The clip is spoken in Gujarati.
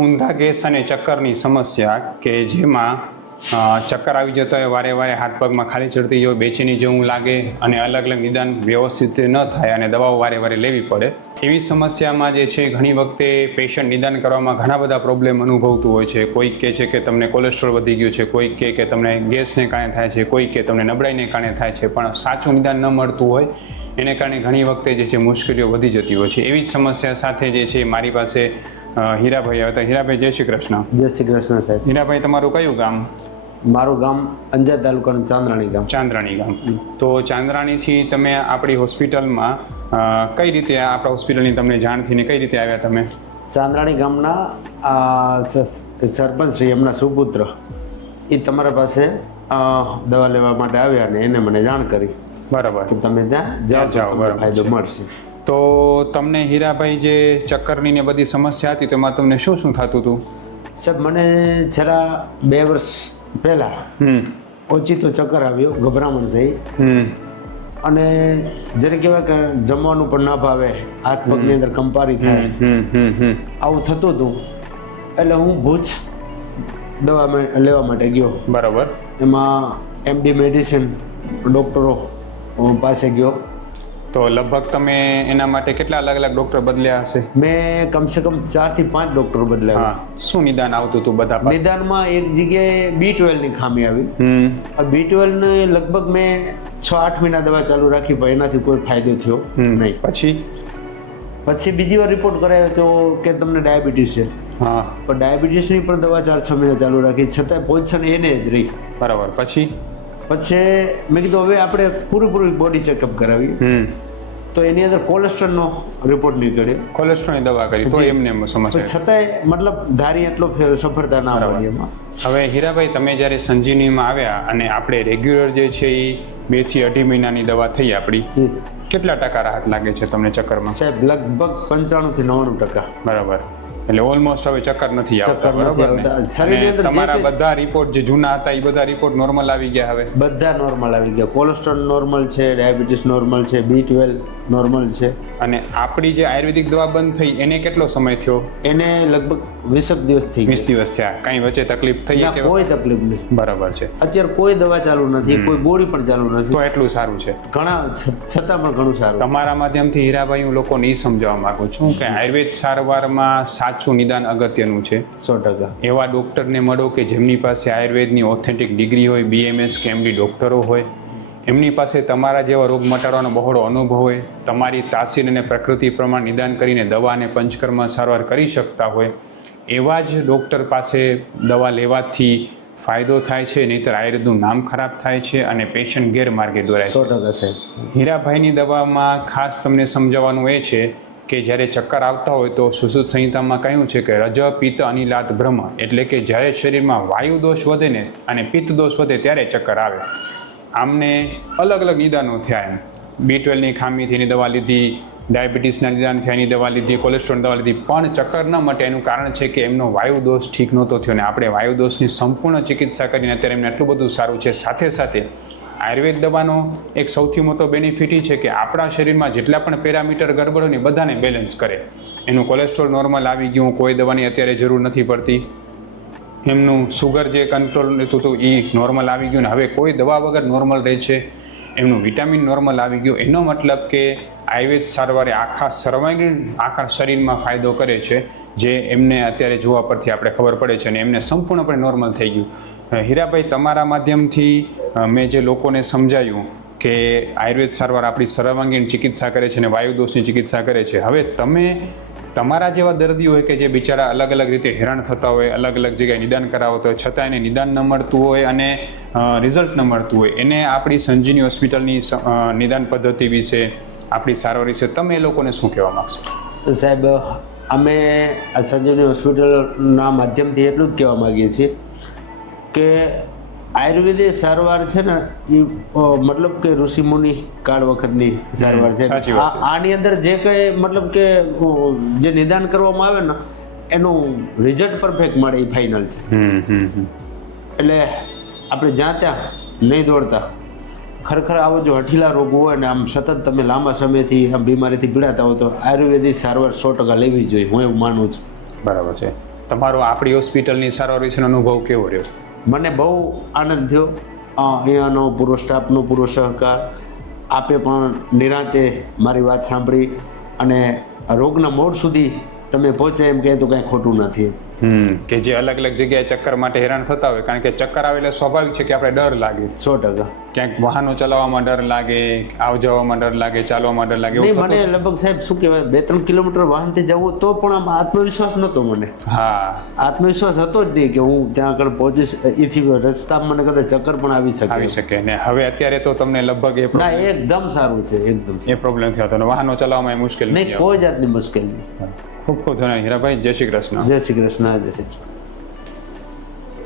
ઊંધા ગેસ અને ચક્કરની સમસ્યા કે જેમાં ચક્કર આવી જતા હોય, વારે વારે હાથ પગમાં ખાલી ચડતી હોય, બેચેની જેવું લાગે અને અલગ અલગ નિદાન વ્યવસ્થિત ન થાય અને દવાઓ વારે વારે લેવી પડે, એવી સમસ્યામાં જે છે ઘણી વખતે પેશન્ટ નિદાન કરવામાં ઘણા બધા પ્રોબ્લેમ અનુભવતું હોય છે. કોઈક કહે છે કે તમને કોલેસ્ટ્રોલ વધી ગયું છે, કોઈક કહે કે તમને ગેસને કારણે થાય છે, કોઈક કે તમને નબળાઈને કારણે થાય છે, પણ સાચું નિદાન ન મળતું હોય એને કારણે ઘણી વખતે જે છે મુશ્કેલીઓ વધી જતી હોય છે. એવી જ સમસ્યા સાથે જે છે મારી પાસે હીરાભાઈ આવ્યા હતા. હીરાભાઈ, જય શ્રી કૃષ્ણ. જય શ્રી કૃષ્ણ સાહેબ. હીરાભાઈ, તમારું કયું ગામ? મારું ગામ અંજાર તાલુકાનું ચાંદ્રાણી ગામ. ચાંદ્રાણી ગામ. તો ચાંદ્રાણીથી તમે આપણી હોસ્પિટલમાં કઈ રીતે આપણા હોસ્પિટલની તમને જાણ થઈને કઈ રીતે આવ્યા તમે? ચાંદ્રાણી ગામના સરપંચ શ્રી એમના સુપુત્ર એ તમારા પાસે દવા લેવા માટે આવ્યા અને એને મને જાણ કરી. બરાબર. કે તમે ત્યાં જાઓ, બરાબર, ફાયદો મળશે. તો તમને હીરાભાઈ જે ચક્કરની ને બધી સમસ્યા હતી તેમાં તમને શું શું થતું હતું? સાહેબ, મને છેલ્લા 2 વર્ષ પહેલા ઓછી તો ચક્કર આવ્યો, ગભરામણ થઈ અને જેને કહેવાય કે જમવાનું પણ ના ભાવે, હાથ પગની અંદર કંપારી થાય, આવું થતું હતું. એટલે હું ભુજ દવા લેવા માટે ગયો. બરાબર. એમાં MD મેડિસિન ડૉક્ટરો પાસે ગયો. તો લગભગ તમે એના માટે કેટલા અલગ અલગ ડોક્ટર બદલ્યા હશે? મેં કમસે કમ 4 થી 5 ડોક્ટર બદલ્યા. શું નિદાન આવતું હતું બધા પાસે? નિદાનમાં એક જગ્યાએ B12 ની ખામી આવી. B12 ને લગભગ મેં 6-8 મહિના દવા ચાલુ રાખી, પણ એનાથી કોઈ ફાયદો થયો નહીં. પછી બીજી વાર રિપોર્ટ કરાયો તો કે તમને ડાયાબિટીસ છે. પણ ડાયાબિટીસની પણ દવા 4-6 મહિના ચાલુ રાખી, છતાં પોઝિશન એને જ રહી. બરાબર. પછી મેં કીધું હવે આપણે પૂરી બોડી ચેકઅપ કરાવીએ. તો એની અંદર કોલેસ્ટ્રોલનો રિપોર્ટ નીકળ્યો. કોલેસ્ટ્રોલની દવા કરી તો એમને સમસ્યા, છતાંય મતલબ ધારી એટલો સફળતા ના મળી એમાં. હવે હીરાભાઈ, તમે જ્યારે સંજીવનીમાં આવ્યા અને આપણે રેગ્યુલર જે છે એ 2 થી 2.5 મહિનાની દવા થઈ આપણી, કેટલા ટકા રાહત લાગે છે તમને ચક્કરમાં? સાહેબ, લગભગ 95 થી 99%. બરાબર. એટલે ઓલમોસ્ટ હવે ચક્કર નથી આવતા. બરાબર ને? તમારા બધા રિપોર્ટ જે જૂના હતા એ બધા રિપોર્ટ નોર્મલ આવી ગયા? હવે બધા નોર્મલ આવી ગયા. કોલેસ્ટ્રોલ નોર્મલ છે, ડાયાબિટીસ નોર્મલ છે, B12 નોર્મલ છે. અને આપણી જે આયુર્વેદિક દવા બંધ થઈ એને કેટલો સમય થયો? એને લગભગ 20 દિવસ થઈ. 20 દિવસ થયા. કઈ વચ્ચે તકલીફ થઈ? કોઈ તકલીફ નહીં. બરાબર છે. અત્યારે કોઈ દવા ચાલુ નથી, કોઈ ગોળી પણ ચાલુ નથી. તો એટલું સારું છે. છતાં પણ ઘણું સારું. તમારા માધ્યમથી હીરાભાઈ હું લોકોને એ સમજાવવા માંગુ છું કે આયુર્વેદ સારવારમાં સાચું નિદાન અગત્યનું છે. 100%. એવા ડોક્ટરને મળો કે જેમની પાસે આયુર્વેદની ઓથેન્ટિક ડિગ્રી હોય, BMS કે MD ડોક્ટરો હોય, એમની પાસે તમારા જેવા રોગ મટાડવાનો બહોળો અનુભવ હોય, તમારી તાસીર અને પ્રકૃતિ પ્રમાણે નિદાન કરીને દવા અને પંચકર્મ સારવાર કરી શકતા હોય, એવા જ ડૉક્ટર પાસે દવા લેવાથી ફાયદો થાય છે. નહીંતર આયુર્વેદનું નામ ખરાબ થાય છે અને પેશન્ટ ગેરમાર્ગે દોરાય છે. 100%. હીરાભાઈની દવામાં ખાસ તમને સમજાવવાનું એ છે કે જ્યારે ચક્કર આવતા હોય તો સુશ્રુત સંહિતામાં કહ્યું છે કે રજ પિત્ત અનિલાત બ્રહ્મ, એટલે કે જ્યારે શરીરમાં વાયુ દોષ વધે ને અને પિત્ત દોષ વધે ત્યારે ચક્કર આવે. આમને અલગ અલગ નિદાનો થયા. એમ B12ની ખામીથી દવા લીધી, ડાયાબિટીસના નિદાન થયા એની દવા લીધી, કોલેસ્ટ્રોલ દવા લીધી, પણ ચક્કર ન મટે એનું કારણ છે કે એમનો વાયુ દોષ ઠીક નહોતો થયો. ને આપણે વાયુ દોષની સંપૂર્ણ ચિકિત્સા કરીને અત્યારે એમને એટલું બધું સારું છે. સાથે સાથે આયુર્વેદ દવાનો એક સૌથી મોટો બેનિફિટ એ છે કે આપણા શરીરમાં જેટલા પણ પેરામીટર ગડબડ હોય ને બધાને બેલેન્સ કરે. એનું કોલેસ્ટ્રોલ નોર્મલ આવી ગયું, કોઈ દવાની અત્યારે જરૂર નથી પડતી. એમનું સુગર જે કંટ્રોલ રહેતું હતું એ નોર્મલ આવી ગયું ને હવે કોઈ દવા વગર નોર્મલ રહે છે. એમનું વિટામિન નોર્મલ આવી ગયું. એનો મતલબ કે આયુર્વેદ સારવારે આખા સર્વાંગીણ આખા શરીરમાં ફાયદો કરે છે, જે એમને અત્યારે જોવા પરથી આપણે ખબર પડે છે અને એમને સંપૂર્ણપણે નોર્મલ થઈ ગયું. હીરાભાઈ, તમારા માધ્યમથી મેં જે લોકોને સમજાયું કે આયુર્વેદ સારવાર આપણી સર્વાંગીણ ચિકિત્સા કરે છે અને વાયુદોષની ચિકિત્સા કરે છે. હવે તમે તમારા જેવા દર્દીઓ હોય કે જે બિચારા અલગ અલગ રીતે હેરાન થતા હોય, અલગ અલગ જગ્યાએ નિદાન કરાવતા હોય, છતાં એને નિદાન ન મળતું હોય અને રિઝલ્ટ ન મળતું હોય, એને આપણી સંજીવની હોસ્પિટલની નિદાન પદ્ધતિ વિશે, આપણી સારવાર વિશે તમે એ લોકોને શું કહેવા માગશો? સાહેબ, અમે આ સંજીવની હોસ્પિટલના માધ્યમથી એટલું જ કહેવા માગીએ છીએ કે આયુર્વેદિક સારવાર છે ને એ મતલબ કે ઋષિમુનિ કાળ વખતની સારવાર છે. આની અંદર જે કંઈ મતલબ કે જે નિદાન કરવામાં આવે ને એનું રિઝલ્ટ પરફેક્ટ મળે એ ફાઇનલ છે. એટલે આપણે જ્યાં ત્યાં નહીં દોડતા. ખરેખર આવો જો હઠીલા રોગ હોય ને આમ સતત તમે લાંબા સમયથી આમ બીમારીથી પીડાતા હોય તો આયુર્વેદિક સારવાર 100% લેવી જોઈએ, હું એવું માનું છું. બરાબર છે. તમારો આપણી હોસ્પિટલની સારવાર વિશેનો અનુભવ કેવો રહ્યો? મને બહુ આનંદ થયો. અહીંયાનો પૂરો સ્ટાફનો પૂરો સહકાર, આપે પણ નિરાંતે મારી વાત સાંભળી અને રોગના મોડ સુધી તમે પહોંચ્યા એમ કહે તો કાંઈ ખોટું નથી. કે જે અલગ અલગ જગ્યાએ ચક્કર માટે હેરાન થતા હોય, કારણ કે ચક્કર આવે એટલે સ્વાભાવિક છે કે આપણે ડર લાગે. 100%. ક્યાંક વાહનો ચલાવવામાં ડર લાગે, આવ જવામાં ડર લાગે, ચાલવામાં ડર લાગે. એવું નહીં, મને થતું? લગભગ સાહેબ શું કહેવાય 2-3 કિલોમીટર વાહનથી જવું તો પણ આમ આત્મવિશ્વાસ નહોતો મને. હા, આત્મવિશ્વાસ હતો જ નહીં કે હું ત્યાં આગળ પહોંચીશ. એથી રસ્તામાં મને કદાચ ચક્કર પણ આવી આવી શકે. શકે ને. હવે અત્યારે તો તમને લગભગ ના, એકદમ સારું છે, એકદમ. એ પ્રોબ્લેમ થયો હતો ને વાહનો ચલાવવામાં મુશ્કેલ નહીં, કોઈ જાતની મુશ્કેલ નહીં. ખૂબ ખૂબ ધન્યવાદ હીરાભાઈ. જય શ્રી કૃષ્ણ. જય શ્રી કૃષ્ણ. જય શ્રી કૃષ્ણ.